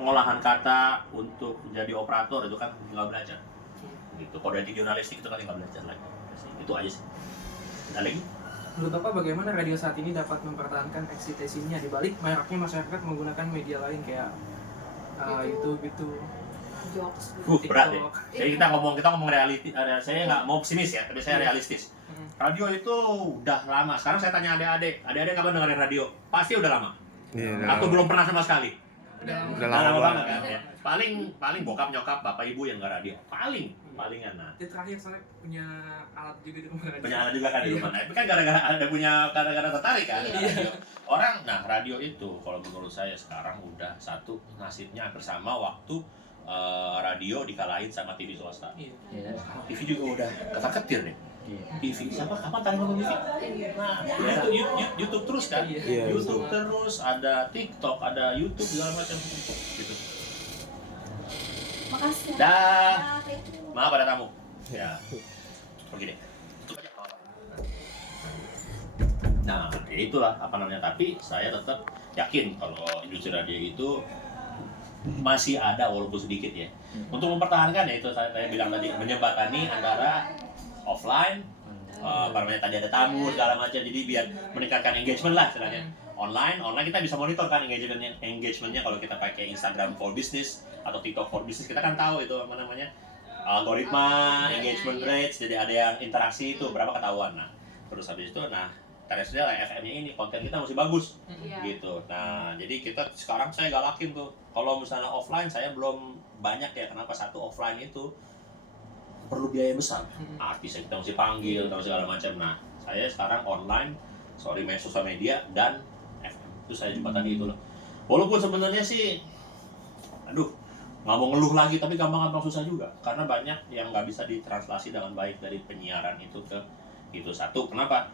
pengolahan kata untuk jadi operator itu kan tinggal belajar. Gitu. Kalau dari jurnalistik itu kan tinggal belajar lagi. Itu aja sih. Ada lagi? Menurut Bapak bagaimana radio saat ini dapat mempertahankan eksistensinya di balik maraknya masyarakat menggunakan media lain kayak YouTube itu? Jokes. Berat ya. Jadi kita ngomong realistis. Saya nggak mau pesimis ya, tapi saya realistis. Radio itu udah lama. Sekarang saya tanya adik-adik kapan dengerin radio? Pasti udah lama. Atau belum pernah sama sekali. Udah lama banget kan ya. Paling bokap nyokap bapak ibu yang nggak radio. Palingan nah. Dia terakhir soalnya punya alat juga di rumah. Punya alat juga kan di rumah. Nah, itu kan gara-gara tertarik kan radio. Orang radio itu kalau menurut saya sekarang udah satu nasibnya bersama waktu radio dikalahin sama TV swasta. TV juga udah ketar-ketir nih. TV siapa kapan tadi nonton TV? Nah, itu YouTube terus kan? YouTube terus, ada TikTok, ada YouTube segala macam gitu. Makasih. Dah. Maaf ada tamu. Ya. Pergi deh. Tutup aja. Nah, itulah apa namanya. Tapi saya tetap yakin kalau industri radio itu masih ada walaupun sedikit ya. Untuk mempertahankan ya itu saya bilang tadi menjembatani antara offline, apa namanya tadi ada tamu segala macam, jadi biar meningkatkan engagement lah istilahnya. Online kita bisa monitor kan engagementnya kalau kita pakai Instagram for Business atau TikTok for Business, kita kan tahu itu apa namanya algoritma, engagement rates, jadi ada yang interaksi itu berapa ketahuan. Nah, terus habis itu terrestrial FM-nya ini konten kita masih bagus gitu. Nah, jadi kita sekarang saya galakin tuh kalau misalnya offline saya belum banyak ya, kenapa satu offline itu perlu biaya besar, artis kita mesti panggil atau segala macam. Nah, saya sekarang online, sosial media dan FM itu saya jembatani itu loh. Walaupun sebenarnya sih, nggak mau ngeluh lagi, tapi gampang-gampang susah juga karena banyak yang nggak bisa ditranslasi dengan baik dari penyiaran itu ke itu. Satu, kenapa?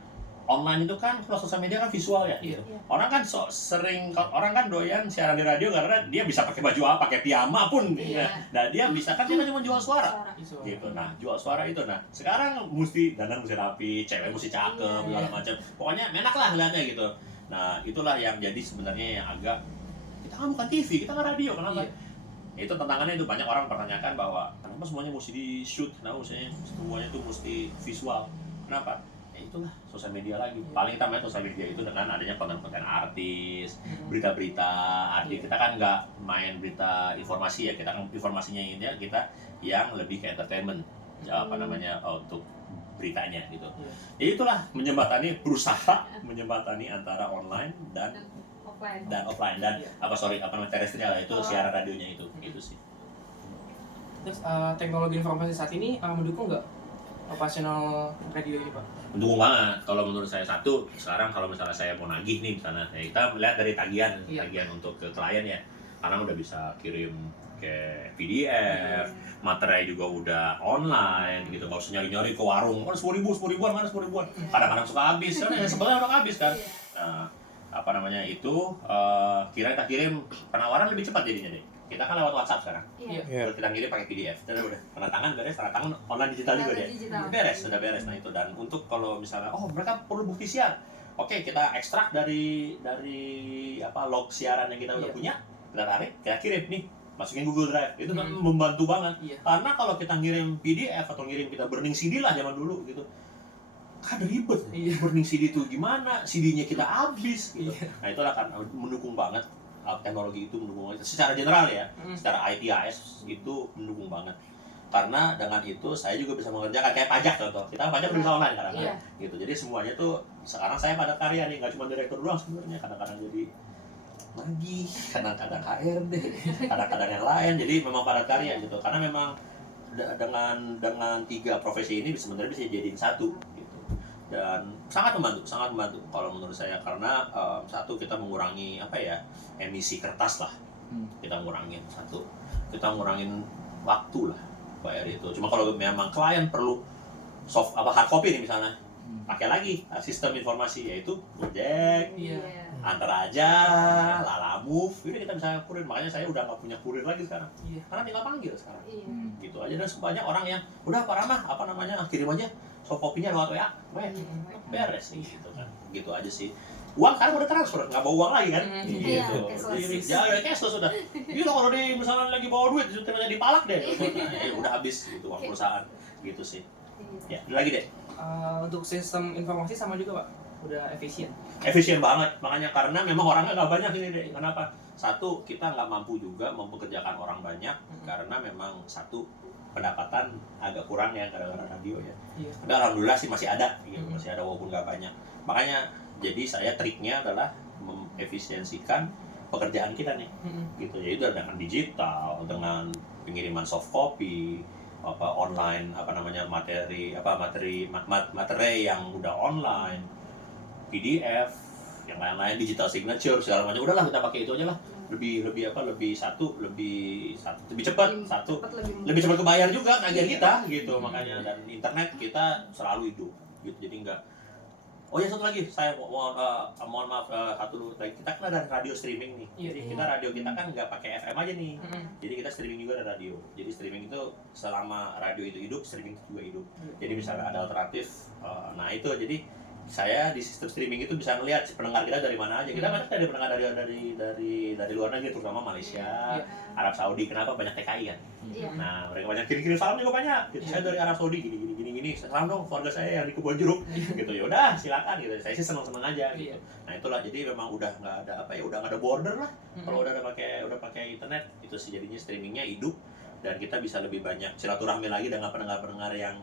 Online itu kan kalau sosial media kan visual ya. Orang kan orang kan doyan siaran di radio karena dia bisa pakai baju apa, pakai piyama pun. Nah, dia bisa kan, dia cuma jual suara. Gitu. Nah, jual suara itu. Nah, sekarang dandan mesti rapi, cewek mesti cakep, segala macam. Pokoknya enak lah ngeliatnya gitu. Nah, itulah yang jadi sebenarnya yang agak, kita kan bukan TV, kita kan radio, kenapa? Itu tantangannya itu, banyak orang pertanyakan bahwa kenapa semuanya mesti di shoot, kenapa semuanya itu mesti visual, kenapa? Ya itulah sosial media lagi. Paling kita main sosial media itu dengan adanya konten-konten artis, berita-berita artis. Kita kan nggak main berita informasi ya, kita kan informasinya ini ya kita yang lebih ke entertainment, untuk beritanya gitu. Ya itulah berusaha menjembatani antara online dan offline dan terrestrial itu siaran radionya itu sih. Terus teknologi informasi saat ini mendukung nggak operasional radio ini, Pak? Mendukung banget. Kalau menurut saya, satu, sekarang kalau misalnya saya mau nagih nih misalnya, kita melihat dari tagihan untuk ke klien ya, karena udah bisa kirim ke PDF, materai juga udah online gitu, nggak usah nyari-nyari ke warung, 10.000-an, mana 10.000-an, kadang-kadang suka habis, kan sebenarnya udah habis kan. Nah, kita kirim penawaran lebih cepat jadinya deh. Kita kan lewat WhatsApp sekarang. Kita ngirim pakai PDF. Udah tanda tangan online digital juga deh. Sudah beres. Nah itu, dan untuk kalau misalnya mereka perlu bukti siar. Oke, kita ekstrak dari log siaran yang kita udah punya, kita tarik, kita kirim nih, masukin Google Drive. Itu kan membantu banget. Karena kalau kita ngirim PDF atau kita burning CD lah zaman dulu gitu, kan ribet. Burning CD itu gimana? CD-nya kita habis gitu. Nah itulah kan mendukung banget. Teknologi itu mendukung banget. Secara general ya, secara ITAS itu mendukung banget. Karena dengan itu saya juga bisa mengerjakan kayak pajak contoh. Kita pajak bisa online sekarang gitu. Jadi semuanya tuh sekarang saya padat karya nih, nggak cuma direktur doang sebenarnya. Kadang-kadang jadi nagih, kadang-kadang HRD, kadang-kadang yang lain. Jadi memang padat karya gitu. Karena memang dengan 3 profesi ini sebenarnya bisa jadiin satu gitu. Dan sangat membantu kalau menurut saya, karena satu, kita mengurangi emisi kertas lah, kita ngurangin waktu lah bayar itu. Cuma kalau memang klien perlu hard copy nih misalnya, pakai lagi sistem informasi, yaitu Gojek, antar aja, Lalamove, ini kita bisa kurir. Makanya saya udah nggak punya kurir lagi sekarang, karena tinggal panggil sekarang. Gitu aja. Dan banyak orang yang udah Pak Ramah kirim aja soft copy-nya lewat WA, beres nih gitu kan. Gitu aja sih. uang sekarang udah transfer, nggak bawa uang lagi kan? Iya, Gitu. cashless. Ya cashless sudah. Iya kalau di misalnya lagi bawa duit, ternyata dipalak deh. Nah, udah habis gitu uang perusahaan, gitu sih. Ya, ada lagi deh. Untuk sistem informasi sama juga Pak, udah efisien. Efisien banget, makanya karena memang orangnya nggak banyak ini deh. Kenapa? Satu, kita nggak mampu juga mempekerjakan orang banyak karena memang satu pendapatan agak kurang ya gara-gara radio ya. Iya. Tapi alhamdulillah sih masih ada, gitu. Masih ada walaupun nggak banyak. Makanya jadi saya triknya adalah mengefisiensikan pekerjaan kita nih, gitu. Yaitu dengan digital, dengan pengiriman soft copy, online materi yang udah online, PDF, yang lain-lain, digital signature segala macam. Udahlah kita pakai itu aja lah. Lebih cepat, lebih cepat kebayar juga nagih kita gitu. Makanya dan internet kita selalu hidup gitu. Jadi enggak. Oh ya, satu lagi saya mohon maaf, satu lagi, kita kan ada radio streaming nih. Jadi kita radio kita kan nggak pakai FM aja nih. Jadi kita streaming juga ada radio. Jadi streaming itu selama radio itu hidup, streaming juga hidup. Jadi misalnya ada alternatif, nah itu jadi saya di sistem streaming itu bisa melihat pendengar kita dari mana aja. Kita banyak ada pendengar dari luar negeri, terutama Malaysia, Arab Saudi. Kenapa? Banyak TKI kan. Nah, mereka banyak kirim salam juga banyak. Gitu. Saya dari Arab Saudi gini. Salam dong keluarga saya yang di Kebon Jeruk. Gitu. Ya udah, silakan gitu. Saya sih senang aja gitu. Nah, itulah jadi memang udah nggak ada udah nggak ada border lah. Kalau udah pakai internet, itu sih jadinya streamingnya hidup dan kita bisa lebih banyak silaturahmi lagi dengan pendengar-pendengar yang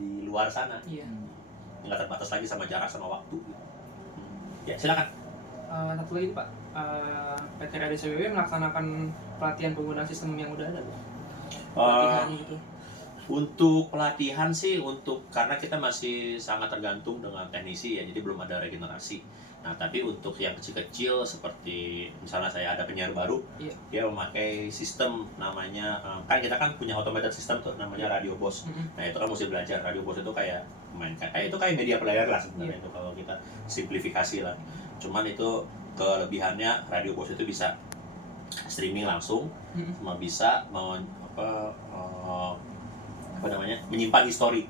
di luar sana. Nggak terbatas lagi sama jarak sama waktu. Ya silakan. Satu lagi Pak, PT Radio CBW melaksanakan pelatihan pengguna sistem yang udah ada, pelatihan gitu. Untuk pelatihan sih karena kita masih sangat tergantung dengan teknisi ya, jadi belum ada regenerasi. Nah, tapi untuk yang kecil-kecil seperti misalnya saya ada penyiar baru, dia memakai sistem namanya, kan kita kan punya automated system tuh namanya Radio Boss. Nah, itu kan mesti belajar. Radio Boss itu kayak media player lah sebenarnya itu kalau kita simplifikasi lah. Cuman itu kelebihannya Radio Boss itu bisa streaming langsung, sama bisa menyimpan histori.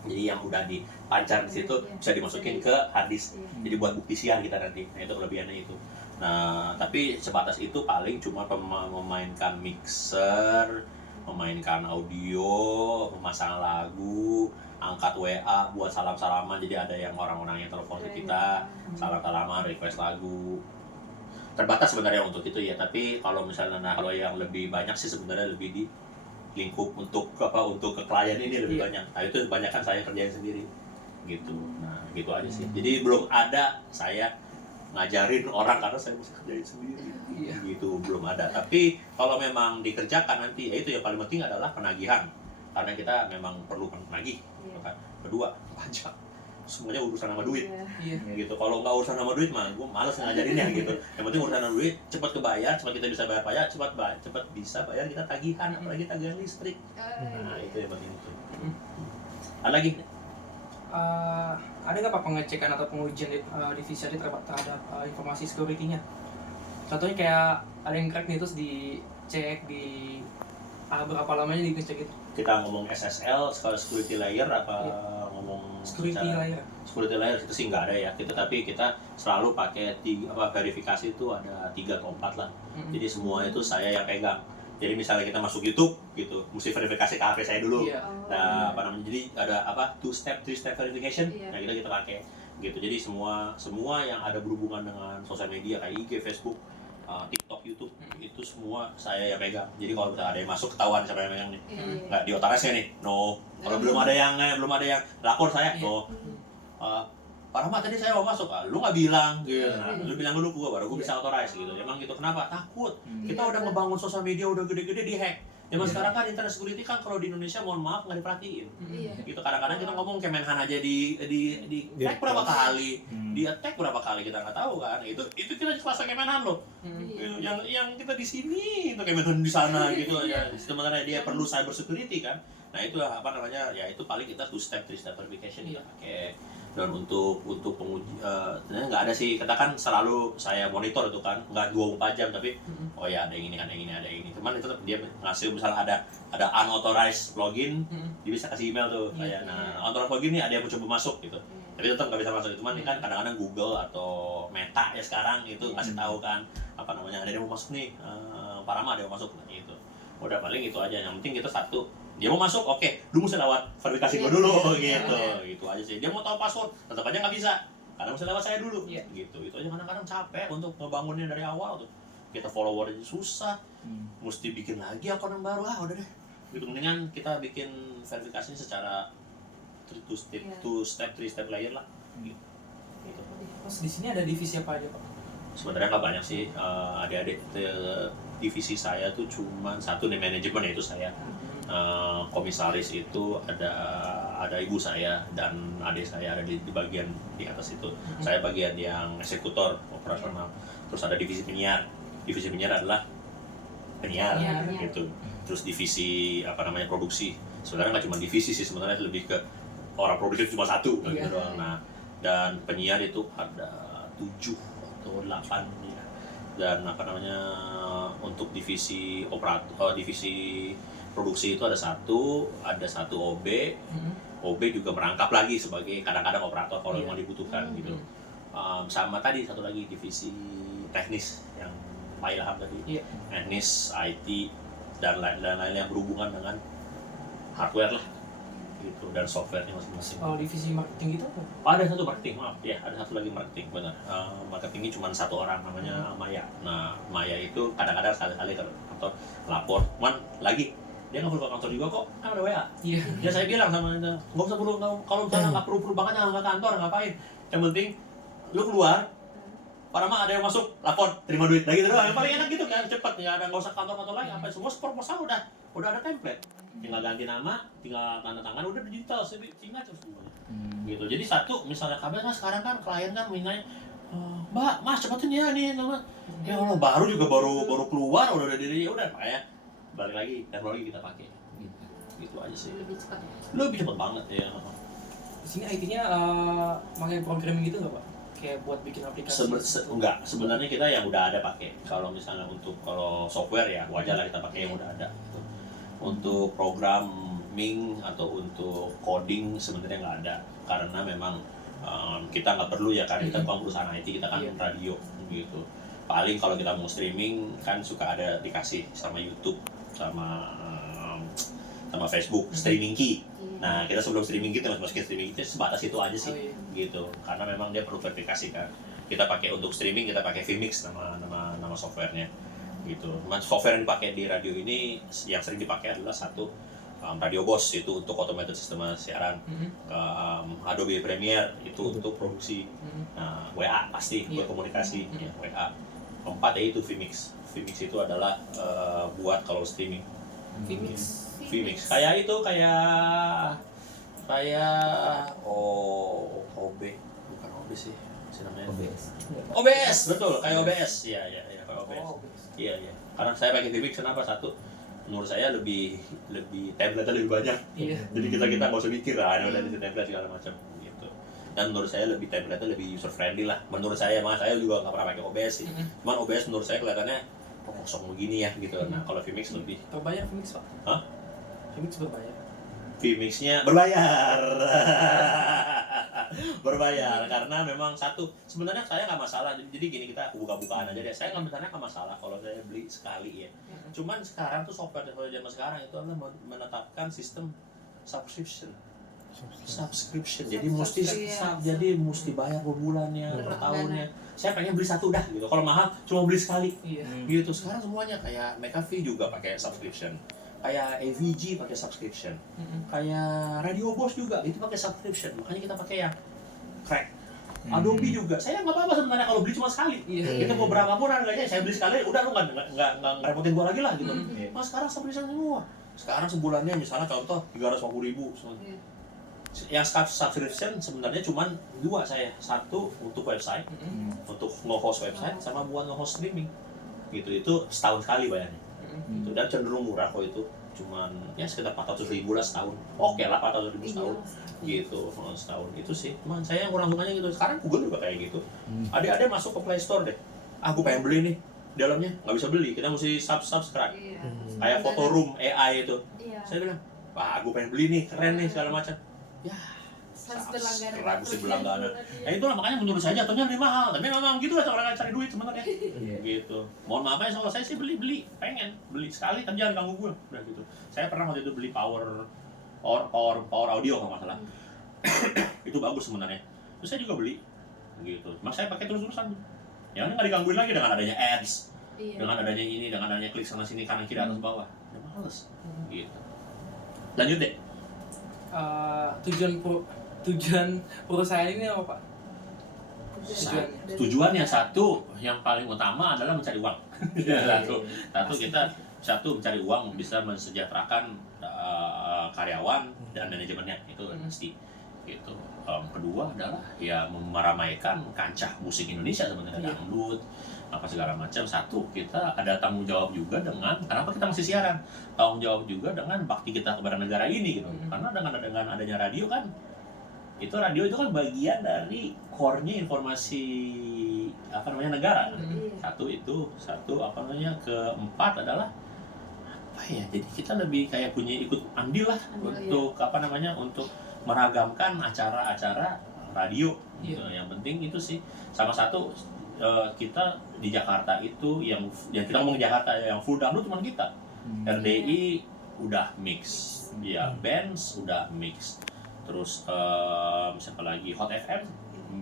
Jadi yang udah dipancar di situ bisa dimasukin ke hard disk. Jadi buat bukti siar kita nanti. Nah, itu kelebihannya itu. Nah, tapi sebatas itu paling cuma memainkan mixer, memainkan audio, memasang lagu, angkat WA buat salam-salaman. Jadi ada yang orang-orang yang telepon ke kita, salam-salaman, request lagu. Terbatas sebenarnya untuk itu ya, tapi kalau misalnya kalau yang lebih banyak sih sebenarnya lebih di lingkup untuk ke klien ini lebih banyak. Nah, itu banyak kan saya kerjain sendiri gitu. Nah, gitu aja sih. Jadi belum ada saya ngajarin orang karena saya mesti kerjain sendiri. Gitu belum ada. Tapi kalau memang dikerjakan nanti ya itu yang paling penting adalah penagihan. Karena kita memang perlu penagih. Kan? Kedua, pajak. Semuanya urusan sama duit. Gitu. Kalau nggak urusan sama duit mah gue males ngajarinnya gitu. Yang penting urusan sama duit, cepat kebayar, cepat kita bisa bayar pajak, cepat bisa bayar kita tagihan, apalagi tagihan listrik. Nah, itu yang penting itu. Ada lagi? Ada nggak Pak pengecekan atau pengujian divisi terhadap informasi security-nya? Contohnya kayak ada yang crack nih terus dicek di berapa lamanya dicek gitu. Kita ngomong SSL, security layer apa ngomong security layer? Security layer itu sih nggak ada ya. Tapi kita selalu pakai verifikasi itu ada 3 atau 4 lah. Jadi semua itu saya yang pegang. Jadi misalnya kita masuk YouTube gitu, mesti verifikasi ke HP saya dulu. Nah, jadi ada 2-step, 3-step verification. Nah, kita pakai gitu. Jadi semua yang ada berhubungan dengan sosial media kayak IG, Facebook, TikTok, YouTube itu semua saya yang pegang. Jadi kalau misalnya ada yang masuk ketahuan siapa yang pegang nih. Nggak di otaknya nih. No. Kalau belum ada yang lapor saya, no. Pak Rahmat tadi saya mau masuk, lu nggak bilang gitu. Nah, lu bilang dulu gua baru gua bisa authorize gitu. Emang gitu. Kenapa? Takut. Kita udah ngebangun sosial media udah gede-gede dihack. Zaman sekarang kan internet security kan kalau di Indonesia mohon maaf nggak diperhatiin. Gitu kadang-kadang kita ngomong Kemenhan aja di attack berapa kali, di attack berapa kali kita nggak tahu kan. Itu kita kelas Kemenhan loh. Yang kita di sini itu Kemenhan di sana gitu ya. Sebenarnya dia perlu cyber security kan. Nah itu ya itu paling kita 2-step, 3-step verification kita pakai. Dan untuk penguji sebenarnya nggak ada sih, kita kan selalu saya monitor itu kan, nggak 24 jam tapi oh ya ada yang ini cuman itu dia ngasih misalnya ada unauthorized login, dia bisa kasih email tuh kayak nah unauthorized login nih ada yang mau coba masuk gitu, tapi tetap nggak bisa masuk. Cuman kan kadang-kadang Google atau Meta ya sekarang itu kasih tahu kan apa namanya, ada yang mau masuk nih, Pak Rama ada yang mau masuk gitu. Udah paling itu aja, yang penting kita satu, dia mau masuk, oke, lu mesti lewat verifikasi gua dulu gitu aja sih. Dia mau tahu password, tetap aja nggak bisa, karena mesti lewat saya dulu gitu. Itu aja, kadang-kadang capek untuk ngebangunnya dari awal tuh. Kita follower aja susah, mesti bikin lagi akun yang baru, udah deh gitu. Mendingan kita bikin verifikasinya secara 3 step layer lah gitu. Mas di sini ada divisi apa aja Pak? Sebenarnya nggak banyak sih, adik-adik divisi saya tuh cuma satu nih, manajemen, yaitu saya. Komisaris itu ada ibu saya dan adik saya ada di bagian di atas itu. Saya bagian yang eksekutor operasional. Terus ada divisi penyiar. Divisi penyiar adalah penyiar gitu. Terus divisi produksi. Sebenarnya nggak cuma divisi sih, sebenarnya lebih ke orang produksi cuma satu gitu doang. Nah, dan penyiar itu ada 7 atau 8 ya. Dan untuk divisi divisi produksi itu ada satu OB. OB juga merangkap lagi sebagai kadang-kadang operator kalau memang dibutuhkan gitu. Sama tadi satu lagi divisi teknis yang Pak Ilham tadi, teknis, IT dan lain-lain yang berhubungan dengan hardware lah gitu, dan softwarenya masing-masing. Divisi marketing gitu apa? Ada satu marketing, maaf ya, ada satu lagi marketing, benar. Marketingnya cuma satu orang, namanya Maya. Nah, Maya itu kadang-kadang sekali-kali ke kantor lapor, lagi dia nggak perlu ke kantor juga kok, kan ada WA. Ya saya bilang sama dia, nggak usah perlu, kalau misalnya nggak perlu banget jangan ke kantor, ngapain? Yang penting lu keluar, Pak Rama ada yang masuk, lapor, terima duit, gitu doang. Yang paling enak gitu kan, cepet, nggak usah kantor lagi, apa semua proposal udah ada template, tinggal ganti nama, tinggal tanda tangan, udah digital, tinggal semuanya. Gitu. Jadi satu, misalnya kabar kan sekarang kan klien kan mintanya, Mbak, Mas cepetin ya nih nama. Ya Allah, baru keluar udah diri, ya udah makanya balik lagi teknologi kita pakai. Gitu aja sih. Lebih cepat banget ya. Di sini IT-nya pakai programming gitu nggak Pak? Kayak buat bikin aplikasi? Enggak, sebenarnya kita yang udah ada pakai. Kalau misalnya kalau software ya wajar lah kita pakai yang udah ada. Untuk programming atau untuk coding sebenarnya nggak ada, karena memang kita nggak perlu ya, karena kita bukan perusahaan IT, kita kan radio gitu. Paling kalau kita mau streaming kan suka ada dikasih sama YouTube sama Facebook streaming key. Nah, kita sebelum streaming kita masukin streaming kita sebatas itu aja sih gitu, karena memang dia perlu verifikasi kan. Kita pakai untuk streaming, kita pakai vMix nama softwarenya gitu. Software yang dipakai di radio ini yang sering dipakai adalah satu Radio Boss, itu untuk automated sistem siaran, Adobe Premiere itu untuk produksi, WA pasti buat komunikasi, WA. Keempat itu vMix. vMix itu adalah buat kalau streaming. vMix kayak OB, bukan OB sih namanya. OBS, betul, kayak OBS. Iya, kayak OBS. Iya. Karena saya pakai vMix kenapa? Satu, menurut saya lebih template-nya lebih banyak. Jadi kita nggak usah mikir lah, ada di template segala macam gitu. Dan menurut saya template-nya lebih user friendly lah. Menurut saya, saya juga nggak pernah pakai OBS sih. Cuman OBS menurut saya kelihatannya kosong begini ya gitu. Nah, kalau vMix lebih. Berbayar vMix Pak? Hah? vMix berbayar? vMix-nya berbayar. Berbayar karena memang satu, sebenarnya saya nggak masalah. Jadi gini, kita buka-bukaan aja deh. Saya nggak masalah kalau saya beli sekali ya. Cuman sekarang tuh software zaman sekarang itu adalah menetapkan sistem subscription. Jadi mesti bayar per bulannya, per tahunnya. Saya pengen beli satu dah gitu. Kalau mahal cuma beli sekali. Gitu. Sekarang semuanya kayak McAfee juga pakai subscription. Kayak AVG pakai subscription, kayak Radio Boss juga itu pakai subscription, makanya kita pakai yang crack. Adobe juga, saya nggak apa-apa sebenarnya kalau beli cuma sekali. Kita mau berapa pun harganya, saya beli sekali, udah lu nggak ngerepotin gua lagi lah gitu. Nah sekarang subscription semua. Sekarang sebulannya misalnya contoh 350.000. Yang subscription sebenarnya cuma 2 saya, satu untuk website, untuk nge-host website, sama buat nge-host streaming. Gitu, itu setahun sekali bayarnya. Gitu. Dan cenderung murah kok itu, cuman ya sekitar 400.000 lah setahun. Oke lah 400.000 setahun gitu, setahun itu sih. Cuman saya kurang sukanya gitu. Sekarang Google juga kayak gitu. Adik-adik masuk ke Play Store deh, aku pengen beli nih, dalamnya nggak bisa beli, kita mesti subscribe. Kayak Photoroom AI itu. Saya bilang, wah aku pengen beli nih, keren nih segala macam. Ya harus berlangganan. Ragu sih berlangganan. Ya itulah makanya menurut saya jatuhnya lebih mahal. Tapi memang gitu lah orang cari duit sebenarnya. Gitu. Mohon maaf ya, soal saya sih beli pengen beli sekali tapi jangan ganggu gue. Udah gitu. Saya pernah waktu itu beli power audio kalau nggak salah. Itu bagus sebenarnya. Terus saya juga beli gitu. Mas saya pakai terus-terusan. Ya kan nggak digangguin lagi dengan adanya ads. Dengan adanya ini, dengan adanya klik sana sini kanan kiri atas bawah. Ya males. Gitu. Lanjut deh. Tujuan perusahaan ini apa, Pak? Tujuan yang satu, yang paling utama adalah mencari uang. Satu mencari uang, bisa mensejahterakan karyawan dan manajemennya, itu pasti. Gitu. Kedua adalah ya meramaikan kancah musik Indonesia sebenarnya, dangdut apa segala macam. Satu, kita ada tanggung jawab juga dengan kenapa kita masih siaran, tanggung jawab juga dengan bakti kita kepada negara ini gitu. Karena dengan adanya radio kan, radio itu kan bagian dari core-nya informasi negara. Keempat adalah jadi kita lebih kayak punya ikut andil lah untuk untuk meragamkan acara-acara radio gitu. Yang penting itu sih. Sama satu, kita di Jakarta itu yang kita ngomong Jakarta yang full dangdut cuma kita. RDI udah mix, ya Benz udah mix, terus siapa lagi, Hot FM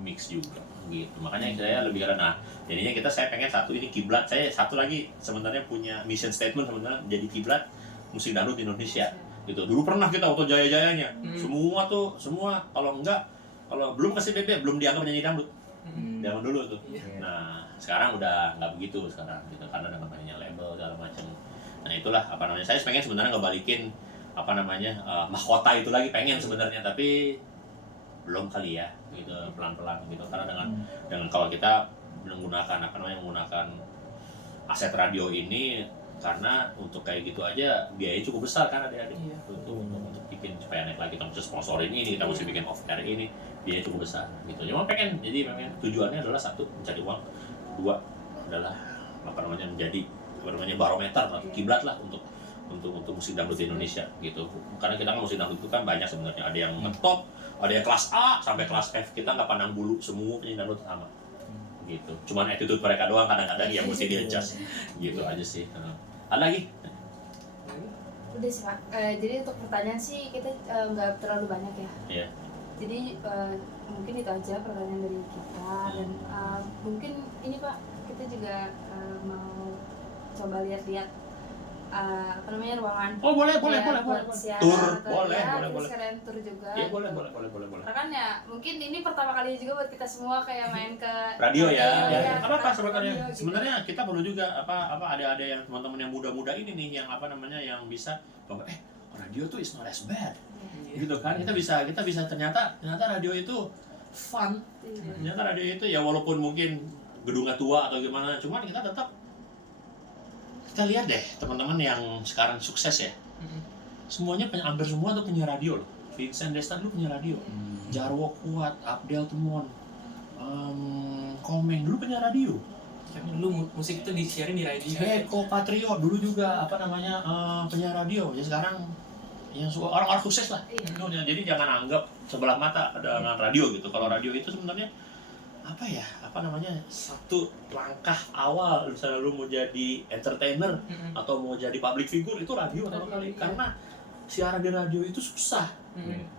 mix juga gitu. Makanya saya lebih karena jadinya saya pengen satu ini kiblat. Saya satu lagi sebenarnya punya mission statement sebenarnya jadi kiblat musik dangdut di Indonesia gitu. Dulu pernah kita waktu jaya-jayanya semua kalau belum kasih BB belum dianggap nyanyi dangdut. Zaman dulu tuh. Nah, sekarang udah nggak begitu sekarang gitu, karena dengan banyaknya label segala macam. Nah, itulah saya pengen sebenarnya ngebalikin mahkota itu lagi pengen sebenarnya, tapi belum kali ya gitu, pelan-pelan gitu. Karena dengan kalau kita menggunakan aset radio ini, karena untuk kayak gitu aja biaya cukup besar kan adik-adik. Untuk bikin supaya naik lagi, kita mesti sponsorin ini, kita mesti bikin off air ini, biaya cukup besar gitu. Cuma jadi memang tujuannya adalah satu, mencari uang. Dua adalah menjadi barometer atau kiblat lah untuk musik dangdut di Indonesia gitu. Karena kita kan musik dangdut itu kan banyak sebenarnya, ada yang ngetop, ada yang kelas A sampai kelas F. Kita nggak pandang bulu, semua penyanyi dangdut sama gitu. Cuman attitude mereka doang kadang-kadang yang mesti di-adjust gitu aja sih. Ada lagi? Udah sih, Pak. Jadi untuk pertanyaan sih kita nggak terlalu banyak ya. Iya. Jadi mungkin itu aja pertanyaan dari kita, dan mungkin ini Pak, kita juga mau coba lihat-lihat ruangan. Oh boleh. Siaran, Tur, boleh. Sekalian tur juga. Iya boleh. Karena kan ya mungkin ini pertama kali juga buat kita semua kayak main ke Radio ya. apa Sebetulnya. Sebenarnya kita perlu juga ada yang teman-teman yang muda-muda ini nih yang yang bisa radio tuh is not as bad. Gitu kan. Kita bisa ternyata radio itu fun. Ternyata radio itu ya walaupun mungkin gedungnya tua atau gimana, cuman kita tetap kita lihat deh teman-teman yang sekarang sukses ya. Semuanya hampir semua tuh punya radio loh. Vincent Desta dulu punya radio. Jarwo Kuat, Abdel Temon, Komeng dulu punya radio. Dulu musik itu disiarin di radio. Eko Patrio dulu juga punya radio. Ya sekarang yang orang-orang sukses lah. Jadi jangan anggap sebelah mata dengan radio gitu. Kalau radio itu sebenarnya satu langkah awal misalnya lu mau jadi entertainer atau mau jadi public figure, itu radio pertama kali. Karena siaran di radio itu susah.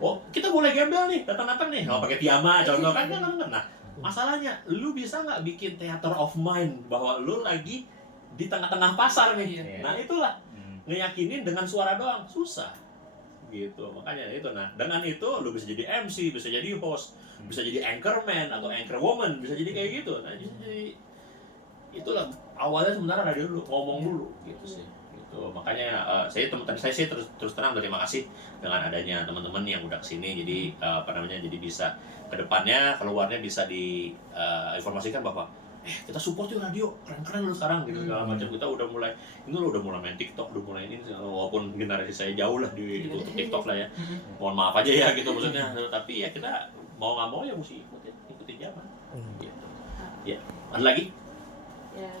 Oh, kita boleh gembel nih, datang-datang nih, pakai piyama contoh kan. Nah, masalahnya lu bisa nggak bikin theater of mind bahwa lu lagi di tengah-tengah pasar nih. Nah, itulah ngeyakinin dengan suara doang susah. Gitu. Makanya itu. Nah, dengan itu lu bisa jadi MC, bisa jadi host, bisa jadi anchorman atau anchorwoman, bisa jadi kayak gitu. Nah, jadi itulah awalnya sebenarnya radio dulu, ngomong dulu gitu sih. Gitu. Makanya saya sih terus terang terima kasih dengan adanya teman-teman yang udah kesini. Jadi jadi bisa kedepannya keluarnya bisa diinformasikan bahwa kita support yuk radio, keren-keren lu sekarang gitu segala macam. Kita udah mulai main TikTok, udah mulai ini walaupun generasi saya jauh lah di untuk TikTok lah ya. Mohon maaf aja ya gitu maksudnya. Tapi ya kita mau nggak mau ya mesti ikutin zaman. Gitu. Ya, ada lagi? Ya,